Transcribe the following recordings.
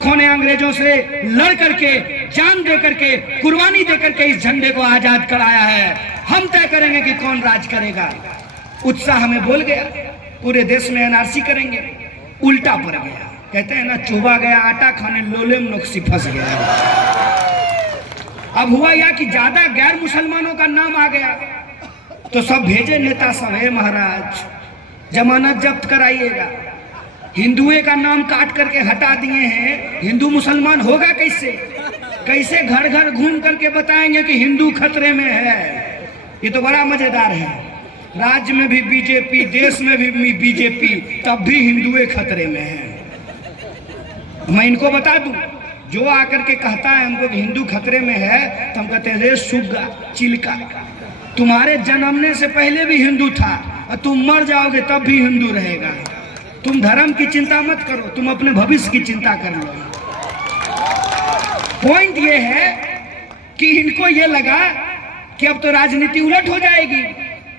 ने अंग्रेजों से लड़ करके, जान दे करके, कुर्बानी दे करके इस झंडे को आजाद कराया है। हम तय करेंगे कि कौन राज करेगा। उत्साह हमें बोल गया पूरे देश में एनआरसी करेंगे, उल्टा पड़ गया। कहते हैं ना, चुभा गया आटा खाने लोले में नोक्सी फंस गया। अब हुआ यह कि ज्यादा गैर मुसलमानों का नाम आ गया तो सब भेजे नेता सब, है महाराज जमानत जब्त कराइएगा। हिंदुए का नाम काट करके हटा दिए हैं, हिंदू मुसलमान होगा कैसे? कैसे घर घर घूम करके बताएंगे कि हिंदू खतरे में है? ये तो बड़ा मजेदार है। राज्य में भी बीजेपी, देश में भी बीजेपी, तब भी हिंदुए खतरे में है। मैं इनको बता दूं, जो आकर के कहता है हमको कि हिंदू खतरे में है, तो हम कहते हैं रे सुग्गा चिल्का, तुम्हारे जन्मने से पहले भी हिंदू था और तुम मर जाओगे तब भी हिंदू रहेगा। तुम धर्म की चिंता मत करो, तुम अपने भविष्य की चिंता कर लो। पॉइंट ये है कि इनको ये लगा कि अब तो राजनीति उलट हो जाएगी,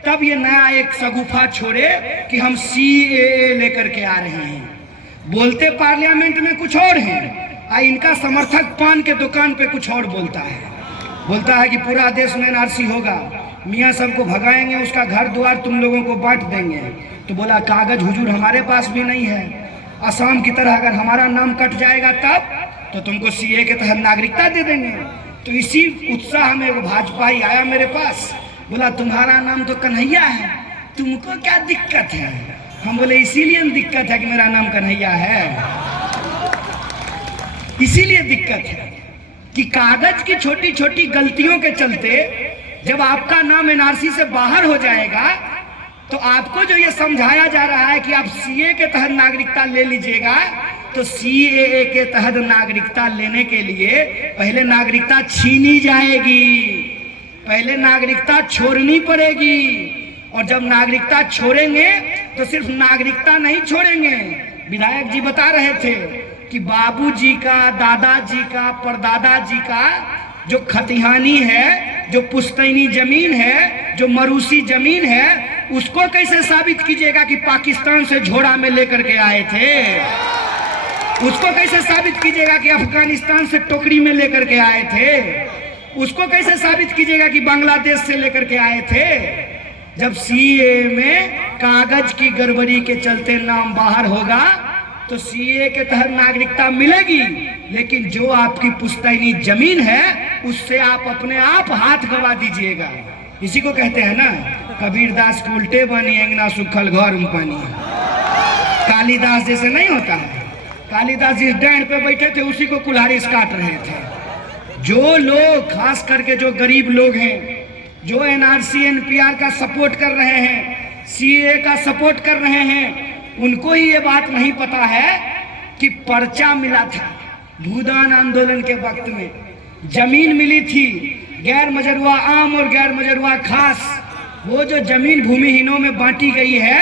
तब ये नया एक सगुफा छोड़े कि हम सीएए लेकर के आ रहे हैं। बोलते पार्लियामेंट में कुछ और हैं, इनका समर्थक पान के दुकान पे कुछ और बोलता है कि पूरा देश में एनआरसी होगा, मियाँ सबको भगाएंगे, उसका घर द्वार तुम लोगों को बांट देंगे। तो बोला कागज हुजूर हमारे पास भी नहीं है, असम की तरह अगर हमारा नाम कट जाएगा तब तो तुमको सीए के तहत नागरिकता दे देंगे। तो इसी उत्साह में वो भाजपाई आया मेरे पास, बोला तुम्हारा नाम तो कन्हैया है, तुमको क्या दिक्कत है? हम बोले इसीलिए दिक्कत है कि मेरा नाम कन्हैया है, इसीलिए दिक्कत है कि कागज की छोटी छोटी गलतियों के चलते जब आपका नाम एनआरसी से बाहर हो जाएगा तो आपको जो ये समझाया जा रहा है कि आप सीए के तहत नागरिकता ले लीजिएगा, तो सीएए के तहत नागरिकता लेने के लिए पहले नागरिकता छीनी जाएगी, पहले नागरिकता छोड़नी पड़ेगी। और जब नागरिकता छोड़ेंगे तो सिर्फ नागरिकता नहीं छोड़ेंगे। विधायक जी बता रहे थे कि बाबूजी का, दादाजी का, परदादा जी का जो खतिहानी है, जो पुश्तैनी जमीन है, जो मरूसी जमीन है, उसको कैसे साबित कीजिएगा कि पाकिस्तान से झोड़ा में लेकर के आए थे? उसको कैसे साबित कीजिएगा कि अफगानिस्तान से टोकरी में लेकर के आए थे? उसको कैसे साबित कीजिएगा कि बांग्लादेश से लेकर के आए थे? जब सीए में कागज की गड़बड़ी के चलते नाम बाहर होगा तो सीए के तहत नागरिकता मिलेगी, लेकिन जो आपकी पुश्तैनी जमीन है उससे आप अपने आप हाथ गवा दीजिएगा। इसी को कहते हैं ना, कबीरदास के उल्टे बनी अंगना सुखल घर में पानी। कालिदास जैसे नहीं होता है, कालिदास जिस डांड पे बैठे थे उसी को कुल्हाड़ी काट रहे थे। जो लोग, खास करके जो गरीब लोग हैं, जो एनआरसी एनपीआर का सपोर्ट कर रहे हैं, सीए का सपोर्ट कर रहे हैं, उनको ही ये बात नहीं पता है कि पर्चा मिला था भूदान आंदोलन के वक्त में, जमीन मिली थी गैर मजरुआ आम और गैर मजरुआ खास। वो जो जमीन भूमिहीनों में बांटी गई है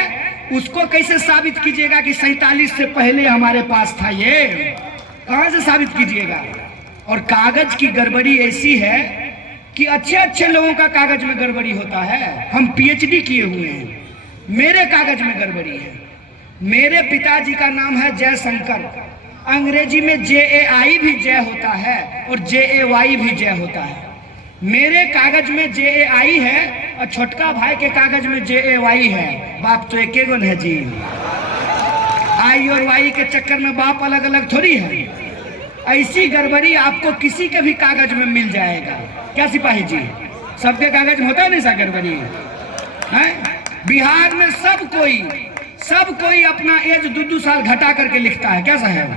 उसको कैसे साबित कीजिएगा कि 47 से पहले हमारे पास था? ये कहां से साबित कीजिएगा? और कागज की गड़बड़ी ऐसी है कि अच्छे अच्छे लोगों का कागज में गड़बड़ी होता है। हम पीएचडी किए हुए हैं, मेरे कागज में गड़बड़ी है। मेरे पिताजी का नाम है जयशंकर, अंग्रेजी में JAI भी जय होता है और JAY भी जय होता है। मेरे कागज में JAI है और छोटका भाई के कागज में JAY है। बाप तो एक गुण है जी, आई और वाई के चक्कर में बाप अलग अलग थोड़ी है। ऐसी गड़बड़ी आपको किसी के भी कागज में मिल जाएगा। क्या सिपाही जी, सबके कागज में होता है ना ऐसा गड़बड़ी है? बिहार में सब कोई अपना एज 2-2 साल घटा करके लिखता है। क्या साहब,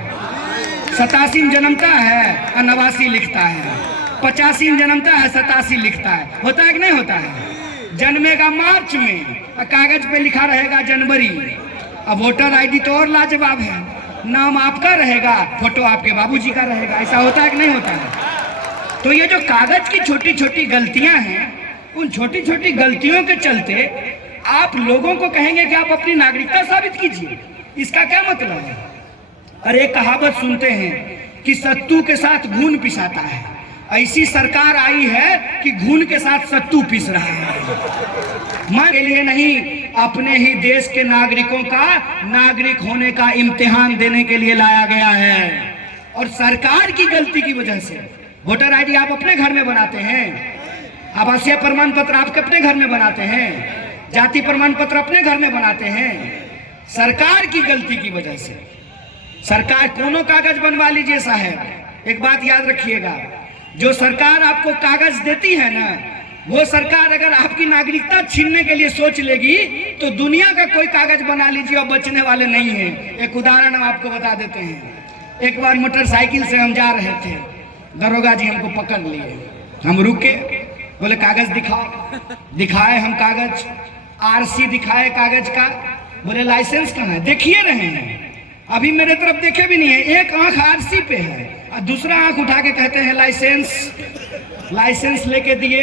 87 जन्मता है और 89 लिखता है, 85 जन्मता है 87 लिखता है। होता है कि नहीं होता है? जन्मेगा मार्च में और कागज पे लिखा रहेगा जनवरी। अब वोटर आईडी तो और लाजवाब है, नाम आपका रहेगा, फोटो आपके बाबूजी का रहेगा। ऐसा होता है कि नहीं होता है? तो ये जो कागज की छोटी छोटी गलतियां हैं, उन छोटी छोटी गलतियों के चलते आप लोगों को कहेंगे कि आप अपनी नागरिकता साबित कीजिए। इसका क्या मतलब है? अरे कहावत सुनते हैं कि सत्तू के साथ घून पिसाता है। ऐसी सरकार आई है कि घून के साथ सत्तू पीस रहा है। मां के लिए नहीं, अपने ही देश के नागरिकों का नागरिक होने का इम्तिहान देने के लिए लाया गया है। और सरकार की गलती की वजह से वोटर आईडी आप अपने घर में बनाते हैं, आवासीय प्रमाण पत्र आप अपने घर में बनाते हैं, जाति प्रमाण पत्र अपने घर में बनाते हैं। सरकार की गलती की वजह से सरकार कोनो कागज बनवा लीजिए साहब, एक बात याद रखिएगा, जो सरकार आपको कागज देती है ना, वो सरकार अगर आपकी नागरिकता छीनने के लिए सोच लेगी तो दुनिया का कोई कागज बना लीजिए और बचने वाले नहीं है। एक उदाहरण हम आपको बता देते हैं। एक बार मोटरसाइकिल से हम जा रहे थे, दरोगा जी हमको पकड़ लिए, हम रुके, बोले कागज दिखाओ। दिखाए हम कागज, आरसी दिखाए कागज का, बोले लाइसेंस कहाँ है? देखिए रहे हैं, अभी मेरे तरफ देखे भी नहीं है, एक आंख आरसी पे है और दूसरा आंख उठा के कहते हैं लाइसेंस। लाइसेंस लेके दिए,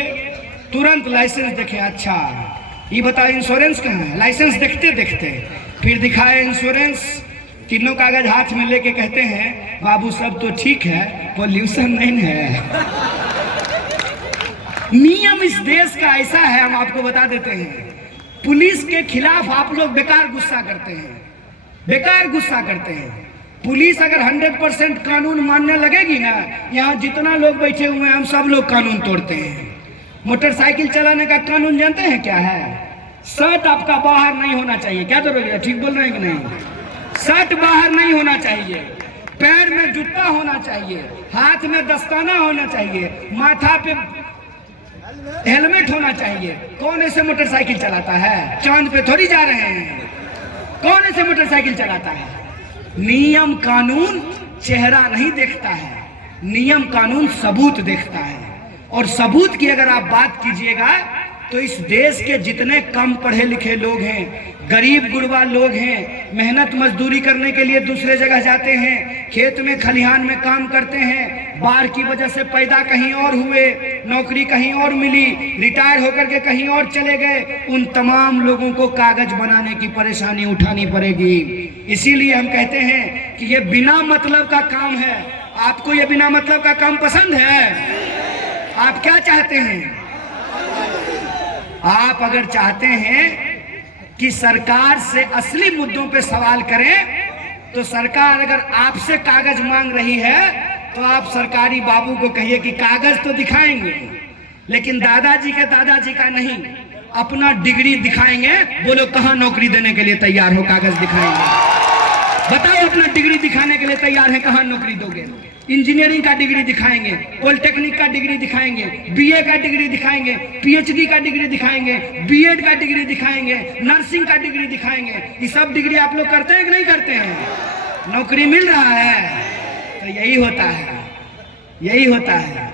तुरंत लाइसेंस देखे, अच्छा ये बताओ इंश्योरेंस कहाँ है? लाइसेंस देखते देखते फिर दिखाए इंश्योरेंस, तीनों कागज हाथ में लेके कहते हैं बाबू सब तो ठीक है, पोल्यूशन नहीं है। नियम इस देश का ऐसा है, हम आपको बता देते हैं। पुलिस के खिलाफ आप लोग बेकार गुस्सा करते हैं, बेकार गुस्सा करते हैं। पुलिस अगर 100% कानून मानने लगेगी ना, यहाँ जितना लोग बैठे हुए हैं हम सब लोग कानून तोड़ते हैं। मोटरसाइकिल चलाने का कानून जानते हैं क्या है? शर्ट आपका बाहर नहीं होना चाहिए। क्या करोगे? ठीक बोल रहे हैं कि नहीं? शर्ट बाहर नहीं होना चाहिए, पैर में जूता होना चाहिए, हाथ में दस्ताना होना चाहिए, माथा पे हेलमेट होना चाहिए। कौन ऐसे मोटरसाइकिल चलाता है? चांद पे थोड़ी जा रहे हैं, कौन ऐसे मोटरसाइकिल चलाता है? नियम कानून चेहरा नहीं देखता है, नियम कानून सबूत देखता है। और सबूत की अगर आप बात कीजिएगा तो इस देश के जितने कम पढ़े लिखे लोग हैं, गरीब गुरबा लोग हैं, मेहनत मजदूरी करने के लिए दूसरे जगह जाते हैं, खेत में खलिहान में काम करते हैं, बाढ़ की वजह से पैदा कहीं और हुए, नौकरी कहीं और मिली, रिटायर होकर के कहीं और चले गए, उन तमाम लोगों को कागज बनाने की परेशानी उठानी पड़ेगी। इसीलिए हम कहते हैं कि ये बिना मतलब का काम है। आपको ये बिना मतलब का काम पसंद है? आप क्या चाहते हैं? आप अगर चाहते हैं कि सरकार से असली मुद्दों पे सवाल करें, तो सरकार अगर आपसे कागज मांग रही है तो आप सरकारी बाबू को कहिए कि कागज तो दिखाएंगे, लेकिन दादाजी के दादाजी का नहीं, अपना डिग्री दिखाएंगे। बोलो कहां नौकरी देने के लिए तैयार हो? कागज दिखाएंगे। बताओ अपना डिग्री दिखाने के लिए तैयार है, कहां नौकरी दोगे? इंजीनियरिंग का डिग्री दिखाएंगे, पॉलिटेक्निक का डिग्री दिखाएंगे, बीए का डिग्री दिखाएंगे, पीएचडी का डिग्री दिखाएंगे, बीएड का डिग्री दिखाएंगे, नर्सिंग का डिग्री दिखाएंगे। ये सब डिग्री आप लोग करते हैं कि नहीं करते हैं? नौकरी मिल रहा है तो यही होता है, यही होता है।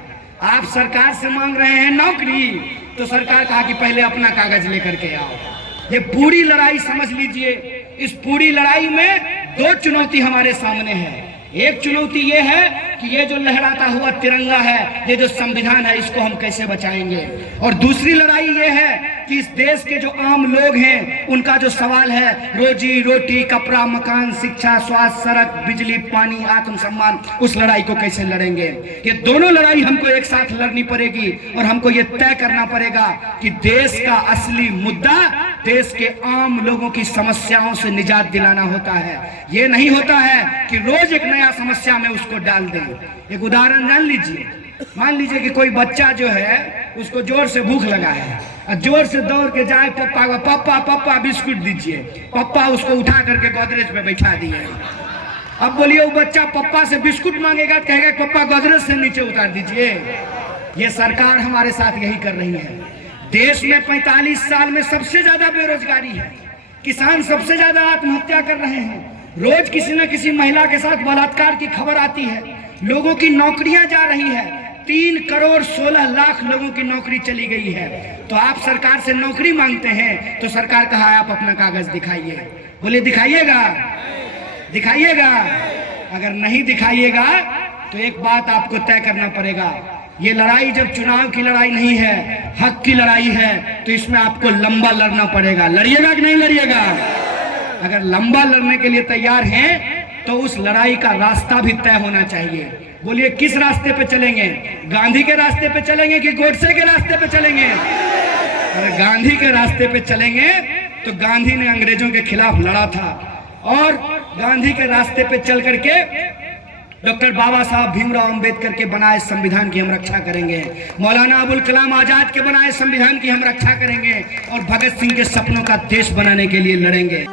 आप सरकार से मांग रहे हैं नौकरी, तो सरकार कहा कि पहले अपना कागज लेकर के आओ। ये पूरी लड़ाई समझ लीजिए। इस पूरी लड़ाई में दो चुनौती हमारे सामने है। एक चुनौती ये है कि ये जो लहराता हुआ तिरंगा है, ये जो संविधान है, इसको हम कैसे बचाएंगे। और दूसरी लड़ाई ये है कि इस देश के जो आम लोग हैं, उनका जो सवाल है रोजी रोटी, कपड़ा, मकान, शिक्षा, स्वास्थ्य, सड़क, बिजली, पानी, आत्मसम्मान, उस लड़ाई को कैसे लड़ेंगे। ये दोनों लड़ाई हमको एक साथ लड़नी पड़ेगी और हमको ये तय करना पड़ेगा कि देश का असली मुद्दा देश के आम लोगों की समस्याओं से निजात दिलाना होता है। ये नहीं होता है कि रोज एक नया समस्या में उसको डाल दें। एक उदाहरण जान लीजिए, मान लीजिए कि कोई बच्चा जो है उसको जोर से भूख लगा है और जोर से दौड़ के जाए पप्पा को, पप्पा पप्पा बिस्कुट दीजिए। पप्पा उसको उठा करके गोदरेज पे बैठा दिए। अब बोलिए वो बच्चा पप्पा से बिस्कुट मांगेगा, कहेगा पप्पा गोदरेज से नीचे उतार दीजिए। ये सरकार हमारे साथ यही कर रही है। देश में 45 साल में सबसे ज्यादा बेरोजगारी है, किसान सबसे ज्यादा आत्महत्या कर रहे हैं, रोज किसी न किसी महिला के साथ बलात्कार की खबर आती है, लोगों की नौकरियां जा रही है, 3 करोड़ 16 लाख लोगों की नौकरी चली गई है। तो आप सरकार से नौकरी मांगते हैं तो सरकार कहा है आप अपना कागज दिखाइए। बोले दिखाइएगा, दिखाइएगा। अगर नहीं दिखाइएगा तो एक बात आपको तय करना पड़ेगा, ये लड़ाई जब चुनाव की लड़ाई नहीं है, हक की लड़ाई है, तो इसमें आपको लंबा लड़ना पड़ेगा। लड़िएगा कि नहीं लड़िएगा? अगर लंबा लड़ने के लिए तैयार हैं तो उस लड़ाई का रास्ता भी तय होना चाहिए। बोलिए किस रास्ते पे चलेंगे? गांधी के रास्ते पे चलेंगे कि गोडसे के रास्ते पे चलेंगे? अगर गांधी के रास्ते पे चलेंगे तो गांधी ने अंग्रेजों के खिलाफ लड़ा था और गांधी के रास्ते पे चल करके डॉक्टर बाबा साहब भीमराव अंबेडकर के बनाए संविधान की हम रक्षा करेंगे, मौलाना अबुल कलाम आजाद के बनाए संविधान की हम रक्षा करेंगे और भगत सिंह के सपनों का देश बनाने के लिए लड़ेंगे।